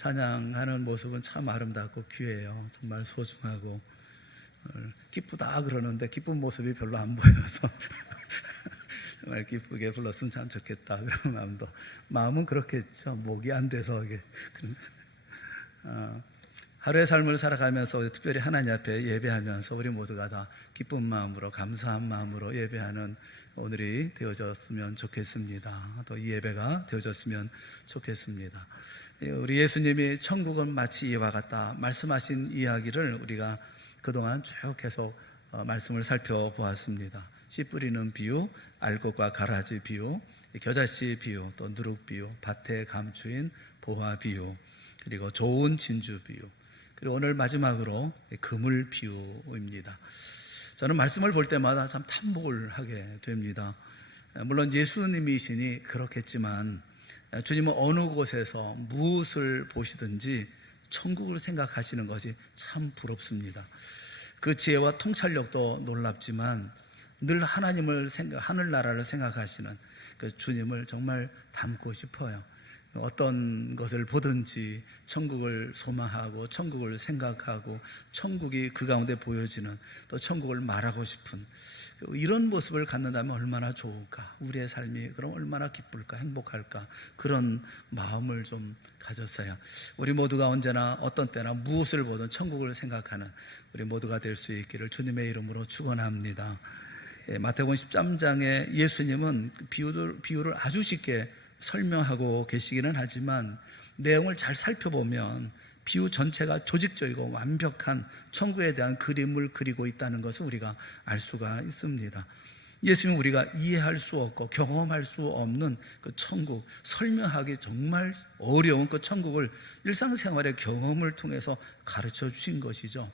찬양하는 모습은 참 아름답고 귀해요. 정말 소중하고 기쁘다 그러는데 기쁜 모습이 별로 안 보여서 정말 기쁘게 불렀으면 참 좋겠다 그런 마음은 그렇겠죠. 목이 안 돼서 이게 하루의 삶을 살아가면서 특별히 하나님 앞에 예배하면서 우리 모두가 다 기쁜 마음으로 감사한 마음으로 예배하는 오늘이 되어졌으면 좋겠습니다. 또 이 예배가 되어졌으면 좋겠습니다. 우리 예수님이 천국은 마치 이와 같다 말씀하신 이야기를 우리가 그동안 쭉 계속 말씀을 살펴보았습니다. 씨 뿌리는 비유, 알곡과 가라지 비유, 겨자씨 비유, 또 누룩 비유, 밭의 감추인 보화 비유, 그리고 좋은 진주 비유, 그리고 오늘 마지막으로 그물 비유입니다. 저는 말씀을 볼 때마다 참 탐복을 하게 됩니다. 물론 예수님이시니 그렇겠지만 주님은 어느 곳에서 무엇을 보시든지 천국을 생각하시는 것이 참 부럽습니다. 그 지혜와 통찰력도 놀랍지만 늘 하나님을 하늘나라를 생각하시는 그 주님을 정말 닮고 싶어요. 어떤 것을 보든지 천국을 소망하고 천국을 생각하고 천국이 그 가운데 보여지는 또 천국을 말하고 싶은 이런 모습을 갖는다면 얼마나 좋을까, 우리의 삶이 그럼 얼마나 기쁠까, 행복할까, 그런 마음을 좀 가졌어요. 우리 모두가 언제나 어떤 때나 무엇을 보든 천국을 생각하는 우리 모두가 될 수 있기를 주님의 이름으로 축원합니다. 마태복음 13장에 예수님은 비유를 아주 쉽게 설명하고 계시기는 하지만 내용을 잘 살펴보면 비유 전체가 조직적이고 완벽한 천국에 대한 그림을 그리고 있다는 것을 우리가 알 수가 있습니다. 예수님은 우리가 이해할 수 없고 경험할 수 없는 그 천국, 설명하기 정말 어려운 그 천국을 일상생활의 경험을 통해서 가르쳐 주신 것이죠.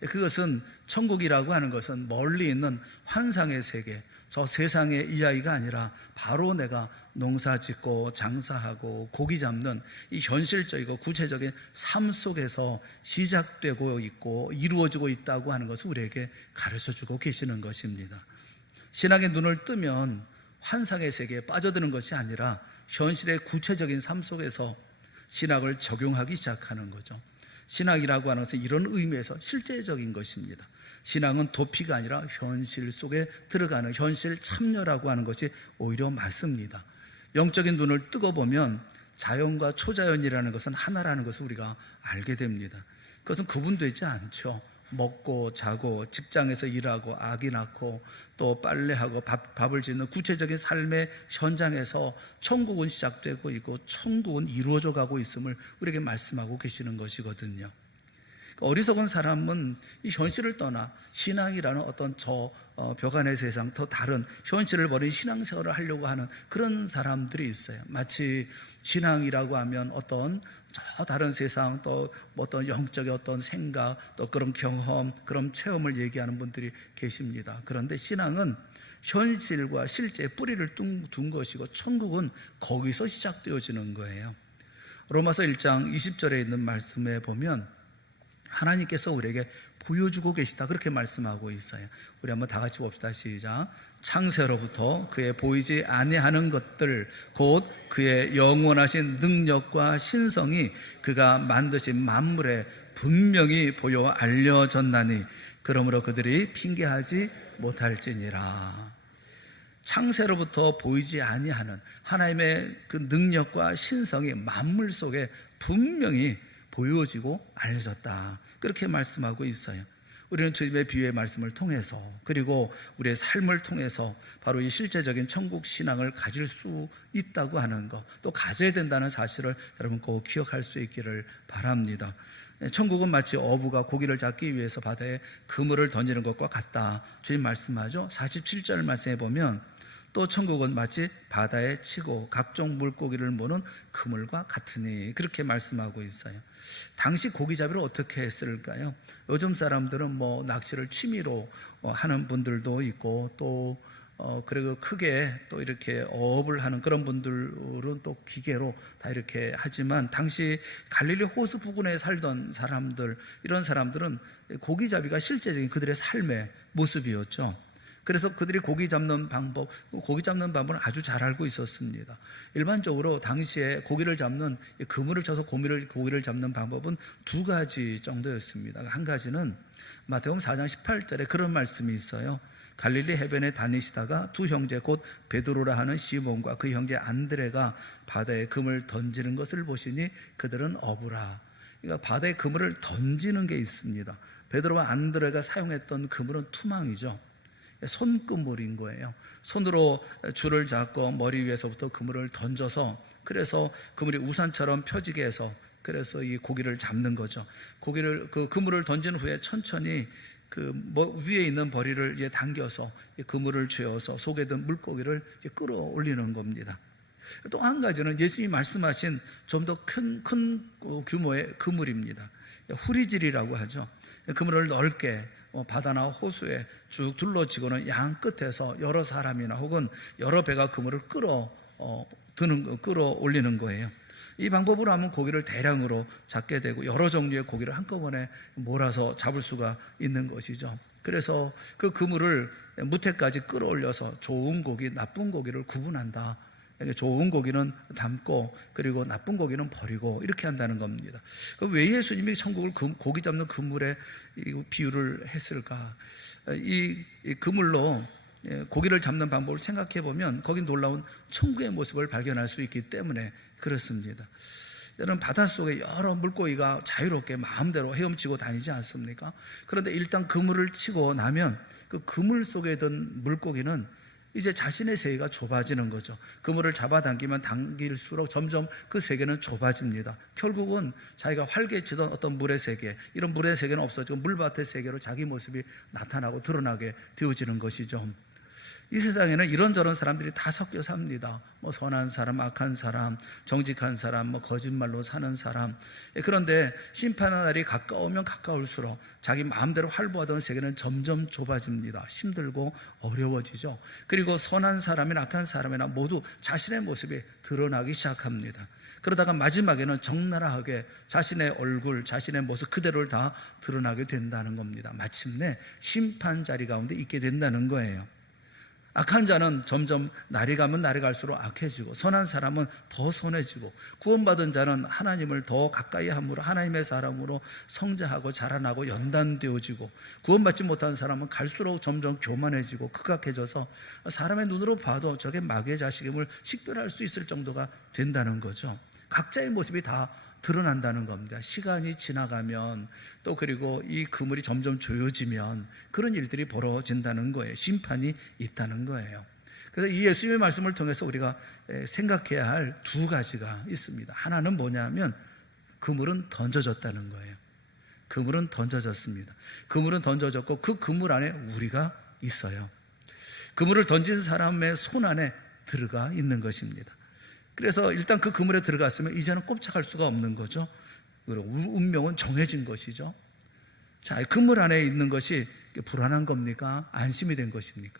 그것은 천국이라고 하는 것은 멀리 있는 환상의 세계, 저 세상의 이야기가 아니라 바로 내가 농사 짓고 장사하고 고기 잡는 이 현실적이고 구체적인 삶 속에서 시작되고 있고 이루어지고 있다고 하는 것을 우리에게 가르쳐주고 계시는 것입니다. 신앙의 눈을 뜨면 환상의 세계에 빠져드는 것이 아니라 현실의 구체적인 삶 속에서 신학을 적용하기 시작하는 거죠. 신학이라고 하는 것은 이런 의미에서 실제적인 것입니다. 신앙은 도피가 아니라 현실 속에 들어가는 현실 참여라고 하는 것이 오히려 맞습니다. 영적인 눈을 뜨고 보면 자연과 초자연이라는 것은 하나라는 것을 우리가 알게 됩니다. 그것은 구분되지 않죠. 먹고 자고 직장에서 일하고 아기 낳고 또 빨래하고 밥을 짓는 구체적인 삶의 현장에서 천국은 시작되고 있고 천국은 이루어져 가고 있음을 우리에게 말씀하고 계시는 것이거든요. 어리석은 사람은 이 현실을 떠나 신앙이라는 어떤 벽안의 세상, 더 다른 현실을 버린 신앙생활을 하려고 하는 그런 사람들이 있어요. 마치 신앙이라고 하면 어떤 저 다른 세상, 또 어떤 영적인 어떤 생각, 또 그런 경험, 그런 체험을 얘기하는 분들이 계십니다. 그런데 신앙은 현실과 실제 뿌리를 둔 것이고 천국은 거기서 시작되어지는 거예요. 로마서 1장 20절에 있는 말씀에 보면 하나님께서 우리에게 보여주고 계시다 그렇게 말씀하고 있어요. 우리 한번 다 같이 봅시다. 시작. 창세로부터 그의 보이지 아니하는 것들 곧 그의 영원하신 능력과 신성이 그가 만드신 만물에 분명히 보여 알려졌나니 그러므로 그들이 핑계하지 못할지니라. 창세로부터 보이지 아니하는 하나님의 그 능력과 신성이 만물 속에 분명히 보여지고 알려졌다 그렇게 말씀하고 있어요. 우리는 주님의 비유의 말씀을 통해서 그리고 우리의 삶을 통해서 바로 이 실제적인 천국 신앙을 가질 수 있다고 하는 것, 또 가져야 된다는 사실을 여러분 꼭 기억할 수 있기를 바랍니다. 천국은 마치 어부가 고기를 잡기 위해서 바다에 그물을 던지는 것과 같다 주님 말씀하죠. 47절 말씀해 보면 또 천국은 마치 바다에 치고 각종 물고기를 모는 그물과 같으니 그렇게 말씀하고 있어요. 당시 고기잡이를 어떻게 했을까요? 요즘 사람들은 낚시를 취미로 하는 분들도 있고 또 그리고 크게 또 이렇게 어업을 하는 그런 분들은 또 기계로 다 이렇게 하지만 당시 갈릴리 호수 부근에 살던 사람들, 이런 사람들은 고기잡이가 실제적인 그들의 삶의 모습이었죠. 그래서 그들이 고기 잡는 방법을 아주 잘 알고 있었습니다. 일반적으로 당시에 고기를 잡는, 그물을 쳐서 고기를 잡는 방법은 두 가지 정도였습니다. 한 가지는 마태복음 4장 18절에 그런 말씀이 있어요. 갈릴리 해변에 다니시다가 두 형제 곧 베드로라 하는 시몬과 그 형제 안드레가 바다에 그물 던지는 것을 보시니 그들은 어부라. 그러니까 바다에 그물을 던지는 게 있습니다. 베드로와 안드레가 사용했던 그물은 투망이죠. 손그물인 거예요. 손으로 줄을 잡고 머리 위에서부터 그물을 던져서, 그래서 그물이 우산처럼 펴지게 해서, 그래서 이 고기를 잡는 거죠. 그 그물을 던진 후에 천천히 위에 있는 버리를 이제 당겨서 그물을 쥐어서 속에 든 물고기를 이제 끌어올리는 겁니다. 또 한 가지는 예수님이 말씀하신 좀 더 큰 규모의 그물입니다. 후리질이라고 하죠. 그물을 넓게 바다나 호수에 쭉 둘러지고는 양 끝에서 여러 사람이나 혹은 여러 배가 그물을 끌어올리는 거예요. 이 방법으로 하면 고기를 대량으로 잡게 되고 여러 종류의 고기를 한꺼번에 몰아서 잡을 수가 있는 것이죠. 그래서 그 그물을 무태까지 끌어올려서 좋은 고기, 나쁜 고기를 구분한다. 좋은 고기는 담고 그리고 나쁜 고기는 버리고 이렇게 한다는 겁니다. 왜 예수님이 천국을 고기 잡는 그물에 비유를 했을까? 이 그물로 고기를 잡는 방법을 생각해 보면 거기 놀라운 천국의 모습을 발견할 수 있기 때문에 그렇습니다. 여러분, 바닷속에 여러 물고기가 자유롭게 마음대로 헤엄치고 다니지 않습니까? 그런데 일단 그물을 치고 나면 그 그물 속에 든 물고기는 이제 자신의 세계가 좁아지는 거죠. 그물을 잡아당기면 당길수록 점점 그 세계는 좁아집니다. 결국은 자기가 활개치던 어떤 물의 세계, 이런 물의 세계는 없어지고 물밭의 세계로 자기 모습이 나타나고 드러나게 되어지는 것이죠. 이 세상에는 이런저런 사람들이 다 섞여 삽니다. 선한 사람, 악한 사람, 정직한 사람, 거짓말로 사는 사람. 그런데 심판의 날이 가까우면 가까울수록 자기 마음대로 활보하던 세계는 점점 좁아집니다. 힘들고 어려워지죠. 그리고 선한 사람이나 악한 사람이나 모두 자신의 모습이 드러나기 시작합니다. 그러다가 마지막에는 적나라하게 자신의 얼굴, 자신의 모습 그대로를 다 드러나게 된다는 겁니다. 마침내 심판 자리 가운데 있게 된다는 거예요. 악한 자는 점점 날이 가면 날이 갈수록 악해지고 선한 사람은 더 선해지고 구원받은 자는 하나님을 더 가까이 함으로 하나님의 사람으로 성장하고 자라나고 연단되어지고 구원받지 못한 사람은 갈수록 점점 교만해지고 극악해져서 사람의 눈으로 봐도 저게 마귀의 자식임을 식별할 수 있을 정도가 된다는 거죠. 각자의 모습이 다 드러난다는 겁니다. 시간이 지나가면 또 그리고 이 그물이 점점 조여지면 그런 일들이 벌어진다는 거예요. 심판이 있다는 거예요. 그래서 이 예수님의 말씀을 통해서 우리가 생각해야 할 두 가지가 있습니다. 하나는 뭐냐면 그물은 던져졌다는 거예요. 그물은 던져졌습니다. 그물은 던져졌고 그 그물 안에 우리가 있어요. 그물을 던진 사람의 손 안에 들어가 있는 것입니다. 그래서 일단 그 그물에 들어갔으면 이제는 꼼짝할 수가 없는 거죠. 그리고 운명은 정해진 것이죠. 자, 그물 안에 있는 것이 불안한 겁니까? 안심이 된 것입니까?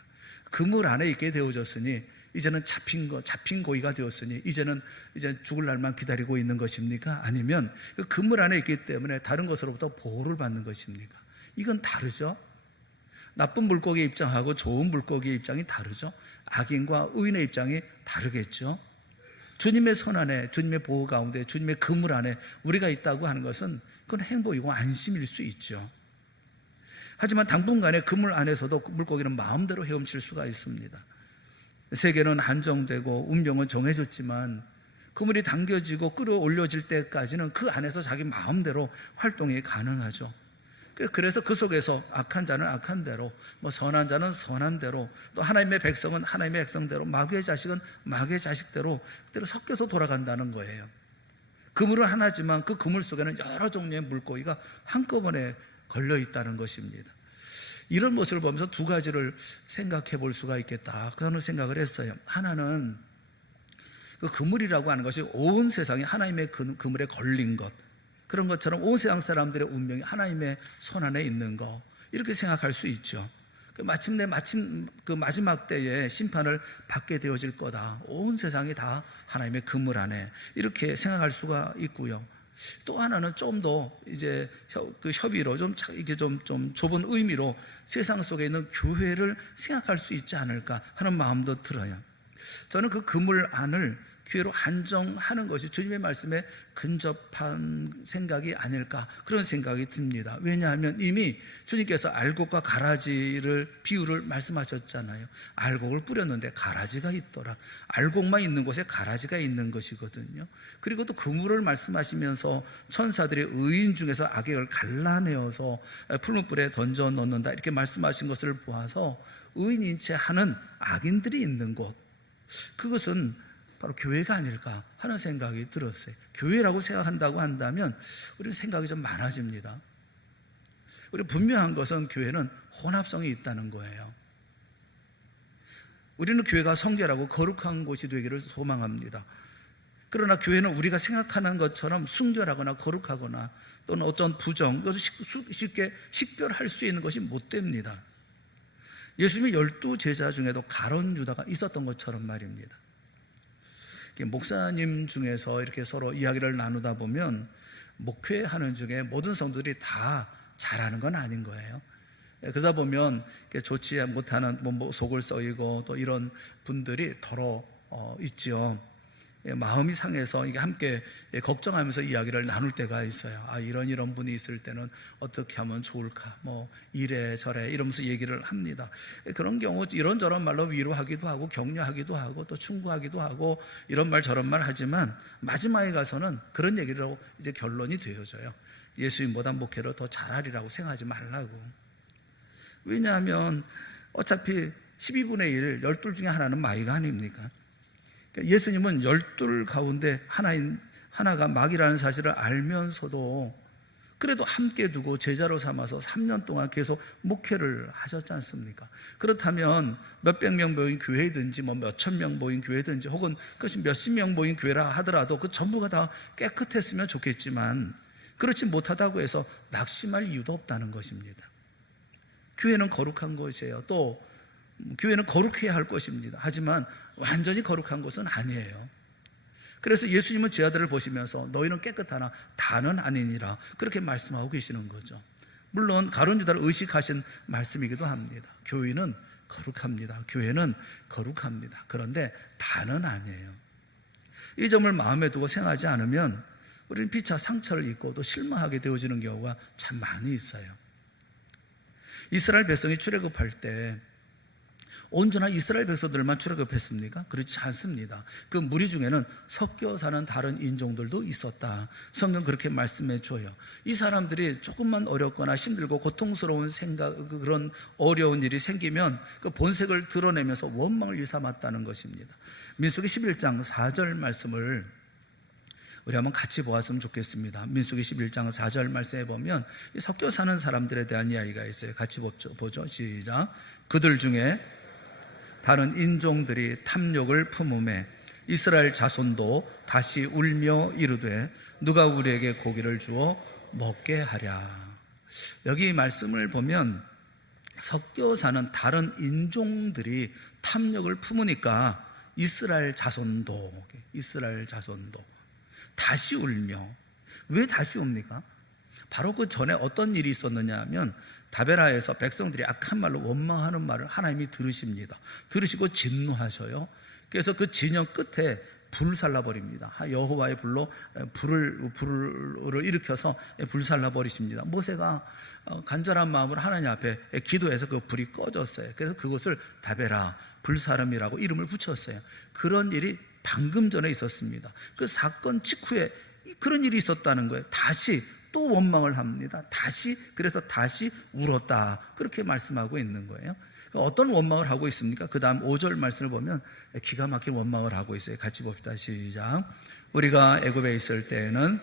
그물 안에 있게 되어졌으니 이제는 잡힌 고기가 되었으니 이제 죽을 날만 기다리고 있는 것입니까? 아니면 그 그물 안에 있기 때문에 다른 것으로부터 보호를 받는 것입니까? 이건 다르죠. 나쁜 물고기의 입장하고 좋은 물고기의 입장이 다르죠. 악인과 의인의 입장이 다르겠죠. 주님의 손 안에, 주님의 보호 가운데, 주님의 그물 안에 우리가 있다고 하는 것은 그건 행복이고 안심일 수 있죠. 하지만 당분간에 그물 안에서도 물고기는 마음대로 헤엄칠 수가 있습니다. 세계는 한정되고 운명은 정해졌지만 그물이 당겨지고 끌어올려질 때까지는 그 안에서 자기 마음대로 활동이 가능하죠. 그래서 그 속에서 악한 자는 악한 대로, 선한 자는 선한 대로, 또 하나님의 백성은 하나님의 백성대로, 마귀의 자식은 마귀의 자식대로 그대로 섞여서 돌아간다는 거예요. 그물은 하나지만 그 그물 속에는 여러 종류의 물고기가 한꺼번에 걸려 있다는 것입니다. 이런 모습을 보면서 두 가지를 생각해 볼 수가 있겠다, 그런 생각을 했어요. 하나는 그 그물이라고 하는 것이 온 세상이 하나님의 그물에 걸린 것, 그런 것처럼 온 세상 사람들의 운명이 하나님의 손 안에 있는 거, 이렇게 생각할 수 있죠. 마침내 그 마지막 때에 심판을 받게 되어질 거다. 온 세상이 다 하나님의 그물 안에, 이렇게 생각할 수가 있고요. 또 하나는 좀 더 이제 그 협의로 이게 좀 좁은 의미로 세상 속에 있는 교회를 생각할 수 있지 않을까 하는 마음도 들어요. 저는 그 그물 안을 교회로 한정하는 것이 주님의 말씀에 근접한 생각이 아닐까 그런 생각이 듭니다. 왜냐하면 이미 주님께서 알곡과 가라지를 비유를 말씀하셨잖아요. 알곡을 뿌렸는데 가라지가 있더라. 알곡만 있는 곳에 가라지가 있는 것이거든요. 그리고 또 그물을 말씀하시면서 천사들이 의인 중에서 악역을 갈라내어서 푸른 불에 던져 넣는다 이렇게 말씀하신 것을 보아서 의인인 채 하는 악인들이 있는 곳, 그것은 바로 교회가 아닐까 하는 생각이 들었어요. 교회라고 생각한다고 한다면 우리는 생각이 좀 많아집니다. 우리 분명한 것은 교회는 혼합성이 있다는 거예요. 우리는 교회가 성결하고 거룩한 곳이 되기를 소망합니다. 그러나 교회는 우리가 생각하는 것처럼 순결하거나 거룩하거나 또는 어떤 부정, 이것을 쉽게 식별할 수 있는 것이 못 됩니다. 예수님의 12제자 중에도 가룟 유다가 있었던 것처럼 말입니다. 목사님 중에서 이렇게 서로 이야기를 나누다 보면 목회하는 중에 모든 성도들이 다 잘하는 건 아닌 거예요. 그러다 보면 좋지 못하는 속을 썩이고 또 이런 분들이 더러 있지요. 마음이 상해서 이게 함께 걱정하면서 이야기를 나눌 때가 있어요. 이런 분이 있을 때는 어떻게 하면 좋을까, 이래저래 이러면서 얘기를 합니다. 그런 경우 이런저런 말로 위로하기도 하고 격려하기도 하고 또 충고하기도 하고 이런 말 저런 말 하지만 마지막에 가서는 그런 얘기로 이제 결론이 되어져요. 예수님보다 목회를 더 잘하리라고 생각하지 말라고. 왜냐하면 어차피 12분의 1, 12 중에 하나는 마귀가 아닙니까? 예수님은 12 가운데 하나가 마귀라는 사실을 알면서도 그래도 함께 두고 제자로 삼아서 3년 동안 계속 목회를 하셨지 않습니까? 그렇다면 몇백 명 모인 교회든지 몇천 명 모인 교회든지 혹은 그것이 몇십 명 모인 교회라 하더라도 그 전부가 다 깨끗했으면 좋겠지만 그렇지 못하다고 해서 낙심할 이유도 없다는 것입니다. 교회는 거룩한 것이에요. 또 교회는 거룩해야 할 것입니다. 하지만 완전히 거룩한 것은 아니에요. 그래서 예수님은 제 아들을 보시면서 너희는 깨끗하나 다는 아니니라 그렇게 말씀하고 계시는 거죠. 물론 가룟 유다를 의식하신 말씀이기도 합니다. 교회는 거룩합니다. 교회는 거룩합니다. 그런데 다는 아니에요. 이 점을 마음에 두고 생각하지 않으면 우리는 피차 상처를 입고 또 실망하게 되어지는 경우가 참 많이 있어요. 이스라엘 백성이 출애굽할 때 온전한 이스라엘 백성들만 출애굽했습니까? 그렇지 않습니다. 그 무리 중에는 섞여 사는 다른 인종들도 있었다. 성경 그렇게 말씀해 줘요. 이 사람들이 조금만 어렵거나 힘들고 고통스러운 그런 어려운 일이 생기면 그 본색을 드러내면서 원망을 일삼았다는 것입니다. 민수기 11장 4절 말씀을 우리 한번 같이 보았으면 좋겠습니다. 민수기 11장 4절 말씀에 보면 섞여 사는 사람들에 대한 이야기가 있어요. 같이 보죠. 시작. 그들 중에 다른 인종들이 탐욕을 품음에 이스라엘 자손도 다시 울며 이르되 누가 우리에게 고기를 주어 먹게 하랴. 여기 말씀을 보면 섞여 사는 다른 인종들이 탐욕을 품으니까 이스라엘 자손도 다시 울며. 왜 다시 웁니까? 바로 그 전에 어떤 일이 있었느냐 하면 다베라에서 백성들이 악한 말로 원망하는 말을 하나님이 들으십니다. 들으시고 진노하셔요. 그래서 그 진영 끝에 불을 살라버립니다. 여호와의 불로 불을 일으켜서 불살라버리십니다. 모세가 간절한 마음으로 하나님 앞에 기도해서 그 불이 꺼졌어요. 그래서 그것을 다베라 불사름이라고 이름을 붙였어요. 그런 일이 방금 전에 있었습니다. 그 사건 직후에 그런 일이 있었다는 거예요. 다시 또 원망을 합니다. 그래서 다시 울었다. 그렇게 말씀하고 있는 거예요. 어떤 원망을 하고 있습니까? 그 다음 5절 말씀을 보면 기가 막힌 원망을 하고 있어요. 같이 봅시다. 시작. 우리가 애굽에 있을 때에는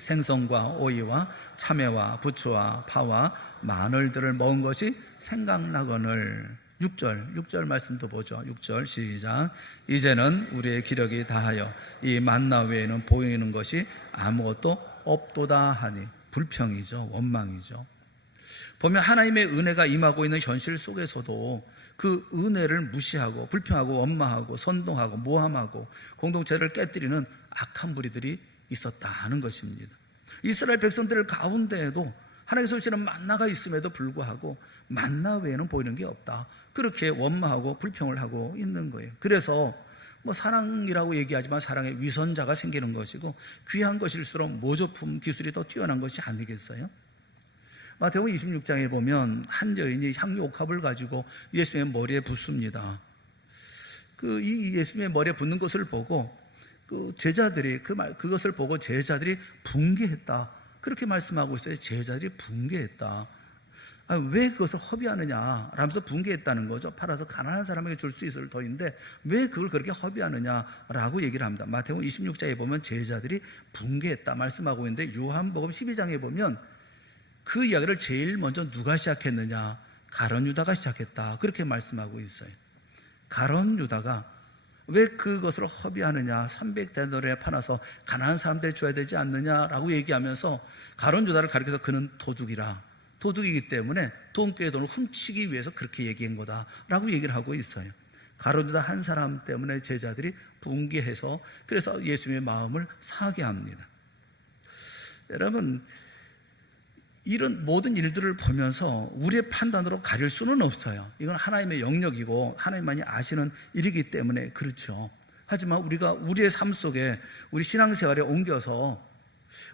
생선과 오이와 참외와 부추와 파와 마늘들을 먹은 것이 생각나거늘. 6절 말씀도 보죠. 6절 시작. 이제는 우리의 기력이 다하여 이 만나 외에는 보이는 것이 아무것도 없도다 하니. 불평이죠. 원망이죠. 보면 하나님의 은혜가 임하고 있는 현실 속에서도 그 은혜를 무시하고 불평하고 원망하고 선동하고 모함하고 공동체를 깨뜨리는 악한 무리들이 있었다는 것입니다. 이스라엘 백성들 가운데에도 하나님께서 주시는 만나가 있음에도 불구하고 만나 외에는 보이는 게 없다. 그렇게 원망하고 불평을 하고 있는 거예요. 그래서 사랑이라고 얘기하지만 사랑의 위선자가 생기는 것이고 귀한 것일수록 모조품 기술이 더 뛰어난 것이 아니겠어요? 마태복음 26장에 보면 한 여인이 향유 옥합을 가지고 예수님의 머리에 붓습니다. 이 예수님의 머리에 붓는 것을 보고 제자들이 그것을 보고 제자들이 붕괴했다. 그렇게 말씀하고 있어요. 제자들이 붕괴했다. 왜 그것을 허비하느냐 라면서 붕괴했다는 거죠. 팔아서 가난한 사람에게 줄 수 있을 터인데 왜 그걸 그렇게 허비하느냐라고 얘기를 합니다. 마태복음 26장에 보면 제자들이 붕괴했다 말씀하고 있는데 요한복음 12장에 보면 그 이야기를 제일 먼저 누가 시작했느냐? 가룟 유다가 시작했다. 그렇게 말씀하고 있어요. 가룟 유다가 왜 그것을 허비하느냐? 300데나리온에 팔아서 가난한 사람들에 줘야 되지 않느냐라고 얘기하면서 가룟 유다를 가리켜서 그는 도둑이기 때문에 돈꾀의 돈을 훔치기 위해서 그렇게 얘기한 거다라고 얘기를 하고 있어요. 가룟 유다 한 사람 때문에 제자들이 붕괴해서 그래서 예수님의 마음을 상하게 합니다. 여러분, 이런 모든 일들을 보면서 우리의 판단으로 가릴 수는 없어요. 이건 하나님의 영역이고 하나님만이 아시는 일이기 때문에 그렇죠. 하지만 우리가 우리의 삶 속에 우리 신앙생활에 옮겨서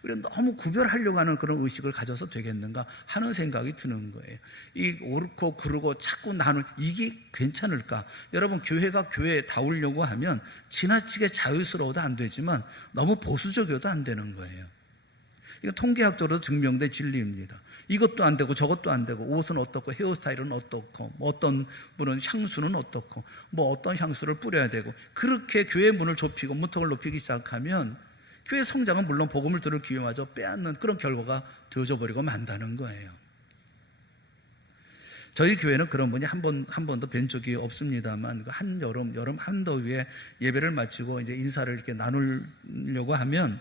우리가 너무 구별하려고 하는 그런 의식을 가져서 되겠는가 하는 생각이 드는 거예요. 이 옳고 그르고 자꾸 나눌 이게 괜찮을까? 여러분, 교회가 교회다우려고 하면 지나치게 자유스러워도 안 되지만 너무 보수적이어도 안 되는 거예요. 이거 통계학적으로 증명된 진리입니다. 이것도 안 되고 저것도 안 되고 옷은 어떻고 헤어스타일은 어떻고 어떤 분은 향수는 어떻고 어떤 향수를 뿌려야 되고 그렇게 교회 문을 좁히고 문턱을 높이기 시작하면 교회 성장은 물론 복음을 들을 기회마저 빼앗는 그런 결과가 되어져 버리고 만다는 거예요. 저희 교회는 그런 분이 한 번도 뵌 적이 없습니다만 여름 한더위에 예배를 마치고 이제 인사를 이렇게 나누려고 하면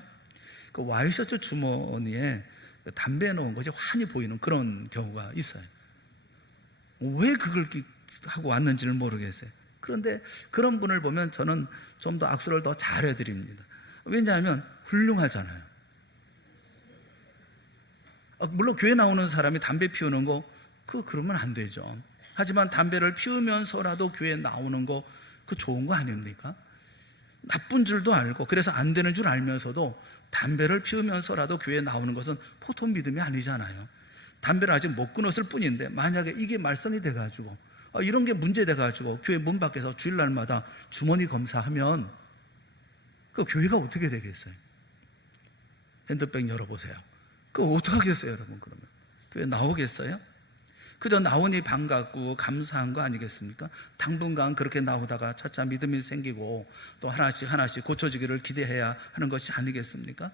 그 와이셔츠 주머니에 담배 넣은 것이 환히 보이는 그런 경우가 있어요. 왜 그걸 하고 왔는지를 모르겠어요. 그런데 그런 분을 보면 저는 좀 더 악수를 더 잘해드립니다. 왜냐하면 훌륭하잖아요. 물론 교회 나오는 사람이 담배 피우는 거 그러면 안 되죠. 하지만 담배를 피우면서라도 교회에 나오는 거 좋은 거 아닙니까? 나쁜 줄도 알고 그래서 안 되는 줄 알면서도 담배를 피우면서라도 교회에 나오는 것은 보통 믿음이 아니잖아요. 담배를 아직 못 끊었을 뿐인데 만약에 이게 말썽이 돼가지고 이런 게 문제돼가지고 교회 문 밖에서 주일날마다 주머니 검사하면 그 교회가 어떻게 되겠어요? 핸드백 열어보세요. 그거 어떡하겠어요 여러분? 그러면 교회 나오겠어요? 그저 나오니 반갑고 감사한 거 아니겠습니까? 당분간 그렇게 나오다가 차차 믿음이 생기고 또 하나씩 고쳐지기를 기대해야 하는 것이 아니겠습니까?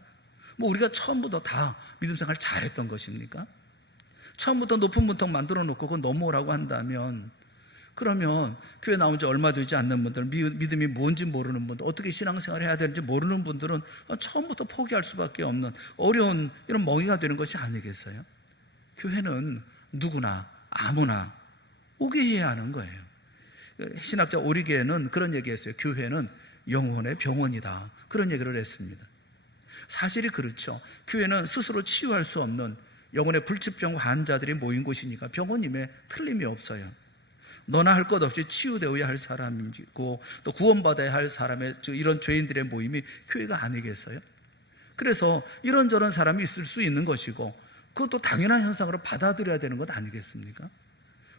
우리가 처음부터 다 믿음 생활 잘했던 것입니까? 처음부터 높은 문턱 만들어 놓고 그거 넘어오라고 한다면 그러면 교회 나온 지 얼마 되지 않는 분들, 믿음이 뭔지 모르는 분들, 어떻게 신앙생활을 해야 되는지 모르는 분들은 처음부터 포기할 수밖에 없는 어려운 이런 멍이가 되는 것이 아니겠어요? 교회는 누구나 아무나 오게 해야 하는 거예요. 신학자 오리게는 그런 얘기했어요. 교회는 영혼의 병원이다. 그런 얘기를 했습니다. 사실이 그렇죠. 교회는 스스로 치유할 수 없는 영혼의 불치병 환자들이 모인 곳이니까 병원임에 틀림이 없어요. 너나 할 것 없이 치유되어야 할 사람이고 또 구원받아야 할 사람의 이런 죄인들의 모임이 교회가 아니겠어요? 그래서 이런저런 사람이 있을 수 있는 것이고 그것도 당연한 현상으로 받아들여야 되는 것 아니겠습니까?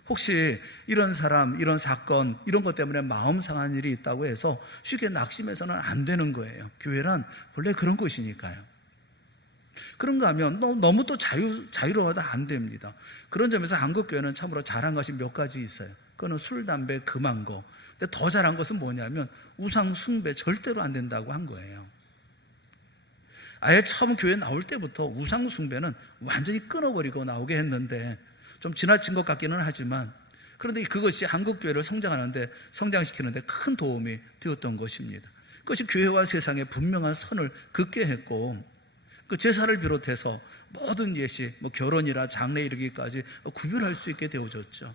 혹시 이런 사람, 이런 사건, 이런 것 때문에 마음 상한 일이 있다고 해서 쉽게 낙심해서는 안 되는 거예요. 교회란 원래 그런 곳이니까요. 그런가 하면 너무 또 자유로워도 안 됩니다. 그런 점에서 한국교회는 참으로 잘한 것이 몇 가지 있어요. 그거는 술, 담배 금한 거. 근데 더 잘한 것은 뭐냐면 우상 숭배 절대로 안 된다고 한 거예요. 아예 처음 교회 나올 때부터 우상 숭배는 완전히 끊어버리고 나오게 했는데 좀 지나친 것 같기는 하지만 그런데 그것이 한국교회를 성장시키는데 큰 도움이 되었던 것입니다. 그것이 교회와 세상에 분명한 선을 긋게 했고 그 제사를 비롯해서 모든 예시, 결혼이라 장래 이르기까지 구별할 수 있게 되어졌죠.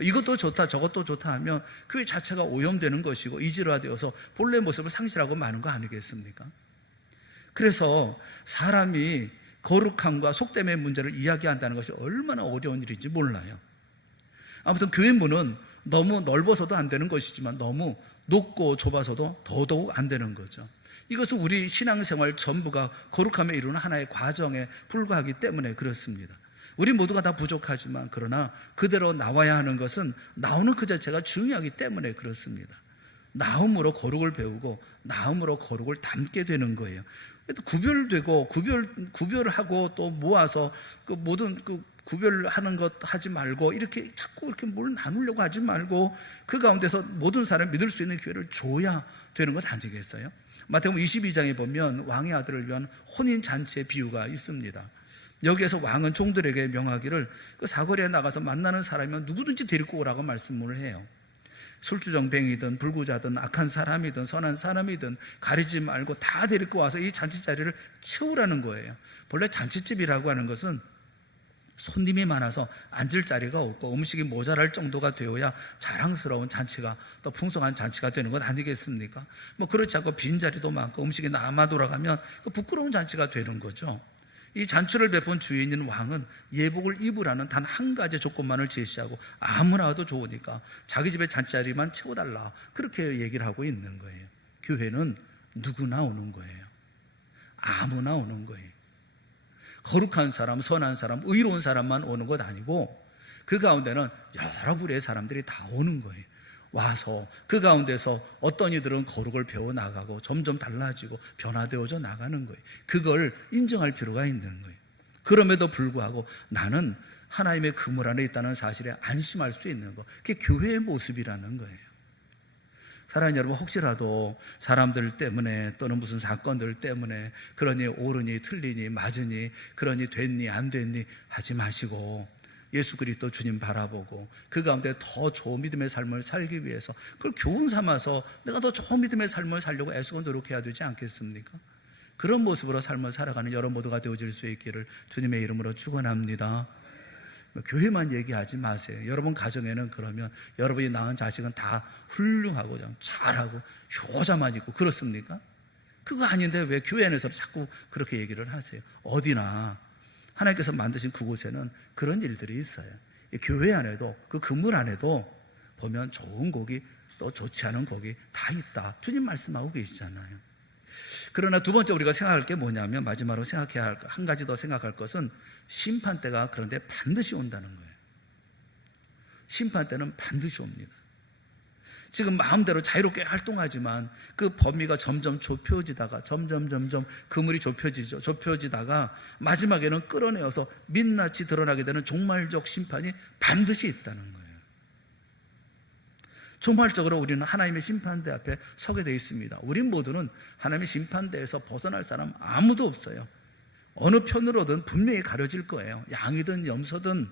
이것도 좋다 저것도 좋다 하면 교회 자체가 오염되는 것이고 이질화되어서 본래 모습을 상실하고 마는 거 아니겠습니까? 그래서 사람이 거룩함과 속됨의 문제를 이야기한다는 것이 얼마나 어려운 일인지 몰라요. 아무튼 교회 문은 너무 넓어서도 안 되는 것이지만 너무 높고 좁아서도 더더욱 안 되는 거죠. 이것은 우리 신앙생활 전부가 거룩함에 이루는 하나의 과정에 불과하기 때문에 그렇습니다. 우리 모두가 다 부족하지만 그러나 그대로 나와야 하는 것은 나오는 그 자체가 중요하기 때문에 그렇습니다. 나음으로 거룩을 배우고 나음으로 거룩을 담게 되는 거예요. 구별되고 구별하고 또 모아서 그 모든 그 구별하는 것 하지 말고 이렇게 자꾸 이렇게 뭘 나누려고 하지 말고 그 가운데서 모든 사람이 믿을 수 있는 기회를 줘야 되는 것 아니겠어요? 마태복음 22장에 보면 왕의 아들을 위한 혼인잔치의 비유가 있습니다. 여기에서 왕은 종들에게 명하기를 그 사거리에 나가서 만나는 사람이면 누구든지 데리고 오라고 말씀을 해요. 술주정뱅이든 불구자든 악한 사람이든 선한 사람이든 가리지 말고 다 데리고 와서 이 잔치자리를 채우라는 거예요. 본래 잔치집이라고 하는 것은 손님이 많아서 앉을 자리가 없고 음식이 모자랄 정도가 되어야 자랑스러운 잔치가 또 풍성한 잔치가 되는 것 아니겠습니까? 그렇지 않고 빈자리도 많고 음식이 남아 돌아가면 부끄러운 잔치가 되는 거죠. 이 잔치를 베푼 주인인 왕은 예복을 입으라는 단 한 가지 조건만을 제시하고 아무나 와도 좋으니까 자기 집의 잔치자리만 채워달라 그렇게 얘기를 하고 있는 거예요. 교회는 누구나 오는 거예요. 아무나 오는 거예요. 거룩한 사람, 선한 사람, 의로운 사람만 오는 것 아니고 그 가운데는 여러 부류의 사람들이 다 오는 거예요. 와서 그 가운데서 어떤 이들은 거룩을 배워나가고 점점 달라지고 변화되어져 나가는 거예요. 그걸 인정할 필요가 있는 거예요. 그럼에도 불구하고 나는 하나님의 그물 안에 있다는 사실에 안심할 수 있는 거, 그게 교회의 모습이라는 거예요. 사랑하는 여러분, 혹시라도 사람들 때문에 또는 무슨 사건들 때문에 그러니 옳으니 틀리니 맞으니 그러니 됐니 안 됐니 하지 마시고 예수 그리스도 주님 바라보고 그 가운데 더 좋은 믿음의 삶을 살기 위해서 그걸 교훈 삼아서 내가 더 좋은 믿음의 삶을 살려고 애쓰고 노력해야 되지 않겠습니까? 그런 모습으로 삶을 살아가는 여러분 모두가 되어질 수 있기를 주님의 이름으로 축원합니다. 교회만 얘기하지 마세요. 여러분 가정에는 그러면 여러분이 낳은 자식은 다 훌륭하고 잘하고 효자만 있고 그렇습니까? 그거 아닌데 왜 교회 안에서 자꾸 그렇게 얘기를 하세요? 어디나 하나님께서 만드신 그곳에는 그런 일들이 있어요. 교회 안에도 그 건물 안에도 보면 좋은 곡이 또 좋지 않은 곡이 다 있다. 주님 말씀하고 계시잖아요. 그러나 두 번째 우리가 생각할 게 뭐냐면 마지막으로 생각해야 할 한 가지 더 생각할 것은 심판대가 그런데 반드시 온다는 거예요. 심판대는 반드시 옵니다. 지금 마음대로 자유롭게 활동하지만 그 범위가 점점 좁혀지다가 점점 그물이 좁혀지다가 마지막에는 끌어내어서 민낯이 드러나게 되는 종말적 심판이 반드시 있다는 거예요. 종말적으로 우리는 하나님의 심판대 앞에 서게 되어 있습니다. 우리 모두는 하나님의 심판대에서 벗어날 사람 아무도 없어요. 어느 편으로든 분명히 가려질 거예요. 양이든 염소든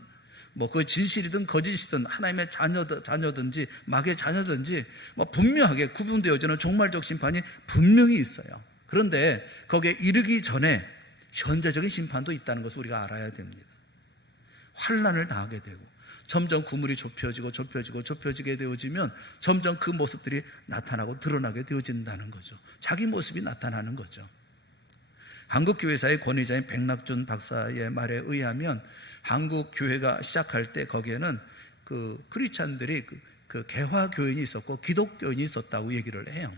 그 진실이든 거짓이든 하나님의 자녀든지 마귀의 자녀든지 분명하게 구분되어지는 종말적 심판이 분명히 있어요. 그런데 거기에 이르기 전에 현재적인 심판도 있다는 것을 우리가 알아야 됩니다. 환난을 당하게 되고 점점 그물이 좁혀지게 되어지면 점점 그 모습들이 나타나고 드러나게 되어진다는 거죠. 자기 모습이 나타나는 거죠. 한국교회사의 권위자인 백낙준 박사의 말에 의하면 한국 교회가 시작할 때 거기에는 그 크리스찬들이 그 개화교인이 있었고 기독교인이 있었다고 얘기를 해요.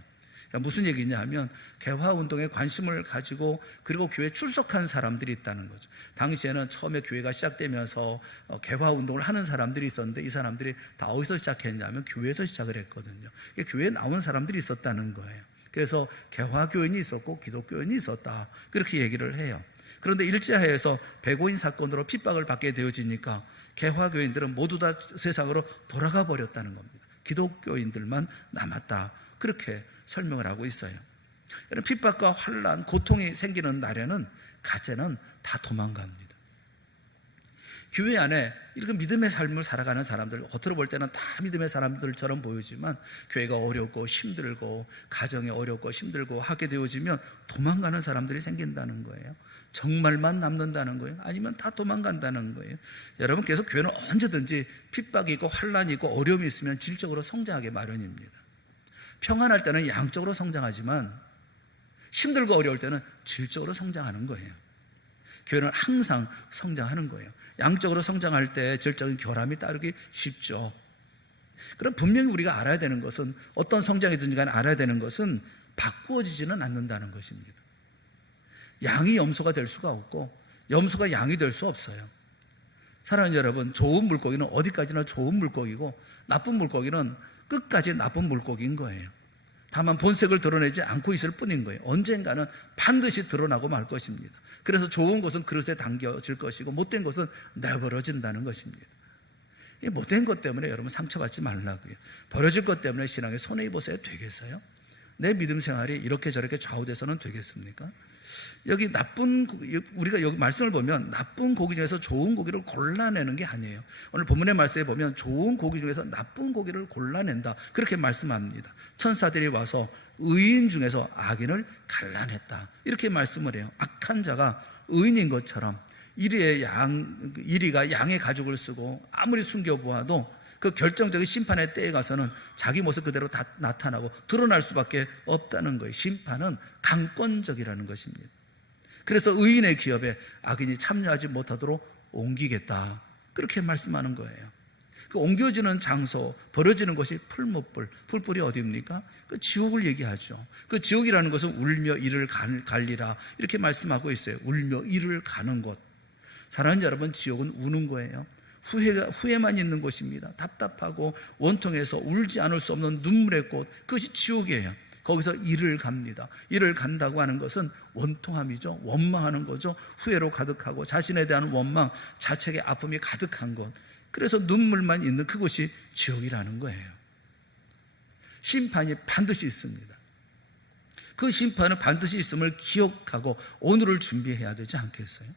무슨 얘기냐 하면 개화운동에 관심을 가지고 그리고 교회에 출석한 사람들이 있다는 거죠. 당시에는 처음에 교회가 시작되면서 개화운동을 하는 사람들이 있었는데 이 사람들이 다 어디서 시작했냐면 교회에서 시작을 했거든요. 교회에 나온 사람들이 있었다는 거예요. 그래서 개화교인이 있었고 기독교인이 있었다 그렇게 얘기를 해요. 그런데 일제하에서 백오인 사건으로 핍박을 받게 되어지니까 개화교인들은 모두 다 세상으로 돌아가 버렸다는 겁니다. 기독교인들만 남았다 그렇게 설명을 하고 있어요. 여러분, 핍박과 환난, 고통이 생기는 날에는 가짜는 다 도망갑니다. 교회 안에 이렇게 믿음의 삶을 살아가는 사람들, 겉으로 볼 때는 다 믿음의 사람들처럼 보이지만 교회가 어렵고 힘들고 가정이 어렵고 힘들고 하게 되어지면 도망가는 사람들이 생긴다는 거예요. 정말만 남는다는 거예요? 아니면 다 도망간다는 거예요? 여러분, 계속 교회는 언제든지 핍박이 있고 환난이 있고 어려움이 있으면 질적으로 성장하기 마련입니다. 평안할 때는 양적으로 성장하지만 힘들고 어려울 때는 질적으로 성장하는 거예요. 교회는 항상 성장하는 거예요. 양적으로 성장할 때 질적인 결함이 따르기 쉽죠. 그럼 분명히 우리가 알아야 되는 것은, 어떤 성장이든지 간에 알아야 되는 것은 바꾸어지지는 않는다는 것입니다. 양이 염소가 될 수가 없고 염소가 양이 될 수 없어요. 사랑하는 여러분, 좋은 물고기는 어디까지나 좋은 물고기고 나쁜 물고기는 끝까지 나쁜 물고기인 거예요. 다만 본색을 드러내지 않고 있을 뿐인 거예요. 언젠가는 반드시 드러나고 말 것입니다. 그래서 좋은 것은 그릇에 담겨질 것이고 못된 것은 내버려진다는 것입니다. 이 못된 것 때문에 여러분 상처받지 말라고요. 버려질 것 때문에 신앙에 손해입어서야 되겠어요? 내 믿음 생활이 이렇게 저렇게 좌우돼서는 되겠습니까? 여기 우리가 여기 말씀을 보면 나쁜 고기 중에서 좋은 고기를 골라내는 게 아니에요. 오늘 본문의 말씀에 보면 좋은 고기 중에서 나쁜 고기를 골라낸다, 그렇게 말씀합니다. 천사들이 와서 의인 중에서 악인을 갈라냈다, 이렇게 말씀을 해요. 악한 자가 의인인 것처럼 이리가 양의 가죽을 쓰고 아무리 숨겨보아도 그 결정적인 심판의 때에 가서는 자기 모습 그대로 다 나타나고 드러날 수밖에 없다는 거예요. 심판은 강권적이라는 것입니다. 그래서 의인의 기업에 악인이 참여하지 못하도록 옮기겠다, 그렇게 말씀하는 거예요. 그 옮겨지는 장소, 버려지는 것이 풀뿔이 어디입니까? 그 지옥을 얘기하죠. 그 지옥이라는 것은 울며 이를 갈리라, 이렇게 말씀하고 있어요. 울며 이를 가는 곳. 사랑하는 여러분, 지옥은 우는 거예요. 후회만 있는 곳입니다. 답답하고 원통해서 울지 않을 수 없는 눈물의 꽃, 그것이 지옥이에요. 거기서 이를 갑니다. 이를 간다고 하는 것은 원통함이죠. 원망하는 거죠. 후회로 가득하고 자신에 대한 원망, 자책의 아픔이 가득한 것, 그래서 눈물만 있는 그곳이 지옥이라는 거예요. 심판이 반드시 있습니다. 그 심판은 반드시 있음을 기억하고 오늘을 준비해야 되지 않겠어요?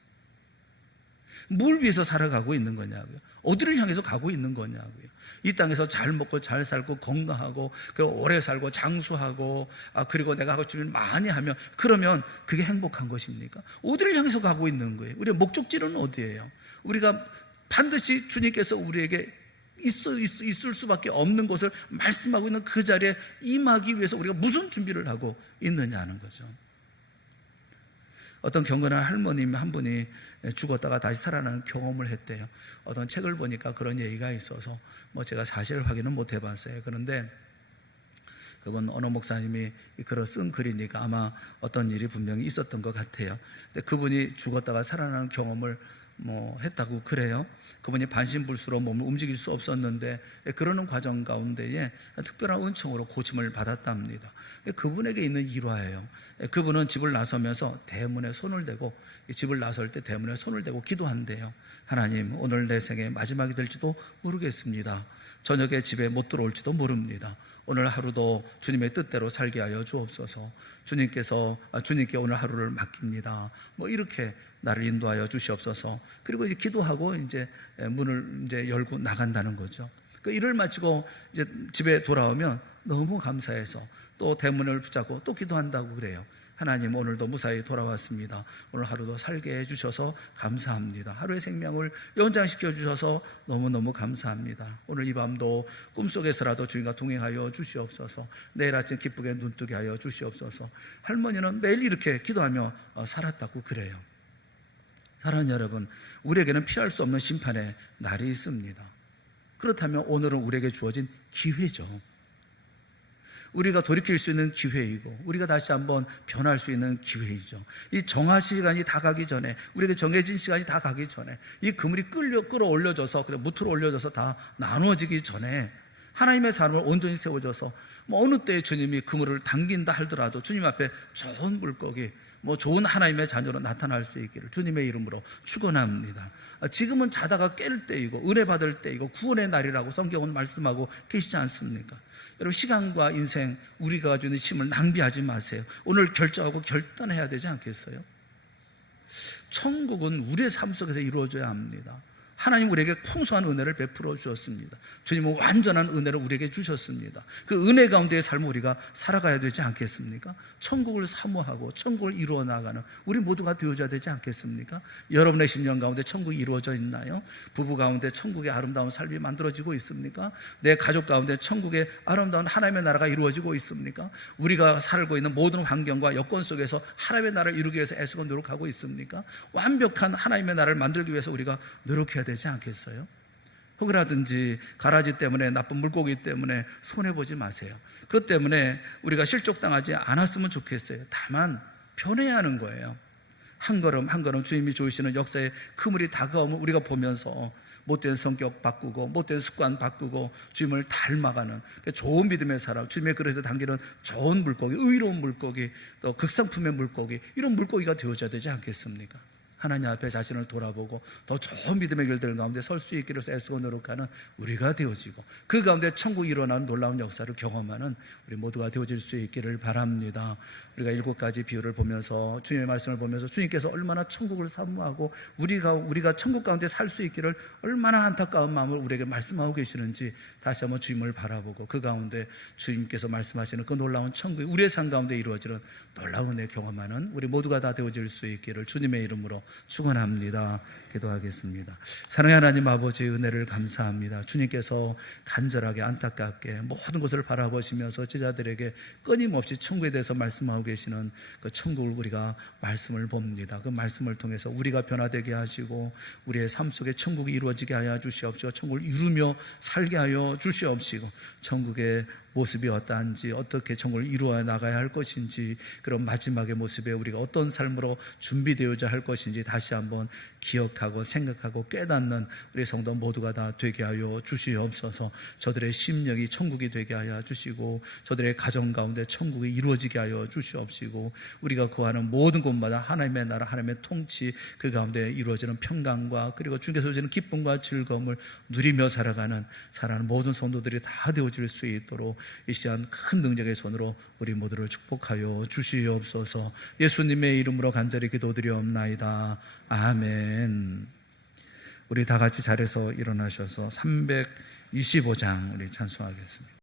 뭘 위해서 살아가고 있는 거냐고요? 어디를 향해서 가고 있는 거냐고요? 이 땅에서 잘 먹고 잘 살고 건강하고 그리고 오래 살고 장수하고 그리고 내가 하고 싶은 일 많이 하면, 그러면 그게 행복한 것입니까? 어디를 향해서 가고 있는 거예요? 우리의 목적지는 어디예요? 우리가 반드시 주님께서 우리에게 있을 수밖에 없는 것을 말씀하고 있는 그 자리에 임하기 위해서 우리가 무슨 준비를 하고 있느냐는 거죠. 어떤 경건한 할머님 한 분이 죽었다가 다시 살아나는 경험을 했대요. 어떤 책을 보니까 그런 얘기가 있어서 제가 사실 확인은 못 해봤어요. 그런데 그분 어느 목사님이 글을 쓴 글이니까 아마 어떤 일이 분명히 있었던 것 같아요. 근데 그분이 죽었다가 살아나는 경험을 했다고 그래요. 그분이 반신불수로 몸을 움직일 수 없었는데 그러는 과정 가운데에 특별한 은총으로 고침을 받았답니다. 그분에게 있는 일화예요. 그분은 집을 나서면서 대문에 손을 대고, 집을 나설 때 대문에 손을 대고 기도한대요. 하나님, 오늘 내 생의 마지막이 될지도 모르겠습니다. 저녁에 집에 못 들어올지도 모릅니다. 오늘 하루도 주님의 뜻대로 살게 하여 주옵소서. 주님께 오늘 하루를 맡깁니다. 이렇게 나를 인도하여 주시옵소서. 그리고 이제 기도하고 이제 문을 이제 열고 나간다는 거죠. 그 일을 마치고 이제 집에 돌아오면 너무 감사해서 또 대문을 붙잡고 또 기도한다고 그래요. 하나님, 오늘도 무사히 돌아왔습니다. 오늘 하루도 살게 해주셔서 감사합니다. 하루의 생명을 연장시켜 주셔서 너무너무 감사합니다. 오늘 이 밤도 꿈속에서라도 주님과 동행하여 주시옵소서. 내일 아침 기쁘게 눈뜨게 하여 주시옵소서. 할머니는 매일 이렇게 기도하며 살았다고 그래요. 사랑하는 여러분, 우리에게는 피할 수 없는 심판의 날이 있습니다. 그렇다면 오늘은 우리에게 주어진 기회죠. 우리가 돌이킬 수 있는 기회이고 우리가 다시 한번 변할 수 있는 기회이죠. 이 정화 시간이 다 가기 전에, 우리에게 정해진 시간이 다 가기 전에, 이 그물이 끌어올려져서 무트로 올려져서 다 나누어지기 전에 하나님의 삶을 온전히 세워져서 어느 때에 주님이 그물을 당긴다 하더라도 주님 앞에 좋은 물고기, 좋은 하나님의 자녀로 나타날 수 있기를 주님의 이름으로 축원합니다. 지금은 자다가 깰 때이고 은혜 받을 때이고 구원의 날이라고 성경은 말씀하고 계시지 않습니까? 여러분, 시간과 인생, 우리가 가지고 있는 힘을 낭비하지 마세요. 오늘 결정하고 결단해야 되지 않겠어요? 천국은 우리의 삶 속에서 이루어져야 합니다. 하나님 우리에게 풍성한 은혜를 베풀어 주셨습니다. 주님은 완전한 은혜를 우리에게 주셨습니다. 그 은혜 가운데의 삶을 우리가 살아가야 되지 않겠습니까? 천국을 사모하고 천국을 이루어 나가는 우리 모두가 되어져야 되지 않겠습니까? 여러분의 심령 가운데 천국이 이루어져 있나요? 부부 가운데 천국의 아름다운 삶이 만들어지고 있습니까? 내 가족 가운데 천국의 아름다운 하나님의 나라가 이루어지고 있습니까? 우리가 살고 있는 모든 환경과 여건 속에서 하나님의 나라를 이루기 위해서 애쓰고 노력하고 있습니까? 완벽한 하나님의 나라를 만들기 위해서 우리가 노력해야 되지 않겠어요? 혹이라든지 가라지 때문에 나쁜 물고기 때문에 손해보지 마세요. 그것 때문에 우리가 실족당하지 않았으면 좋겠어요. 다만 변해야 하는 거예요. 한 걸음 한 걸음 주님이 조이시는 역사의 그물이 다가오면 우리가 보면서 못된 성격 바꾸고 못된 습관 바꾸고 주님을 닮아가는 좋은 믿음의 사람, 주님의 그릇에 담기는 좋은 물고기, 의로운 물고기, 또 극상품의 물고기, 이런 물고기가 되어져야 되지 않겠습니까? 하나님 앞에 자신을 돌아보고 더 좋은 믿음의 길들 가운데 설 수 있기를 애쓰고 노력하는 우리가 되어지고 그 가운데 천국이 일어나는 놀라운 역사를 경험하는 우리 모두가 되어질 수 있기를 바랍니다. 우리가 7가지 비유를 보면서 주님의 말씀을 보면서 주님께서 얼마나 천국을 사모하고 우리가 천국 가운데 살 수 있기를 얼마나 안타까운 마음을 우리에게 말씀하고 계시는지 다시 한번 주님을 바라보고 그 가운데 주님께서 말씀하시는 그 놀라운 천국이 우리의 삶 가운데 이루어지는 놀라운 은혜 경험하는 우리 모두가 다 되어질 수 있기를 주님의 이름으로 축원합니다. 기도하겠습니다. 사랑하는 하나님 아버지의 은혜를 감사합니다. 주님께서 간절하게 안타깝게 모든 것을 바라보시면서 제자들에게 끊임없이 천국에 대해서 말씀하고 계시는 그 천국을 우리가 말씀을 봅니다. 그 말씀을 통해서 우리가 변화되게 하시고 우리의 삶 속에 천국이 이루어지게 하여 주시옵시고 천국을 이루며 살게 하여 주시옵시고 천국의 모습이 어떠한지 어떻게 천국을 이루어 나가야 할 것인지 그런 마지막의 모습에 우리가 어떤 삶으로 준비되어야 할 것인지 다시 한번 기억하고 생각하고 깨닫는 우리 성도 모두가 다 되게 하여 주시옵소서. 저들의 심령이 천국이 되게 하여 주시고 저들의 가정 가운데 천국이 이루어지게 하여 주시옵시고 우리가 구하는 모든 곳마다 하나님의 나라 하나님의 통치 그 가운데 이루어지는 평강과 그리고 주께서 주시는 기쁨과 즐거움을 누리며 살아가는 모든 성도들이 다 되어질 수 있도록 이 시간 큰 능력의 손으로 우리 모두를 축복하여 주시옵소서. 예수님의 이름으로 간절히 기도드리옵나이다. 아멘. 우리 다 같이 자리에서 일어나셔서 325장 우리 찬송하겠습니다.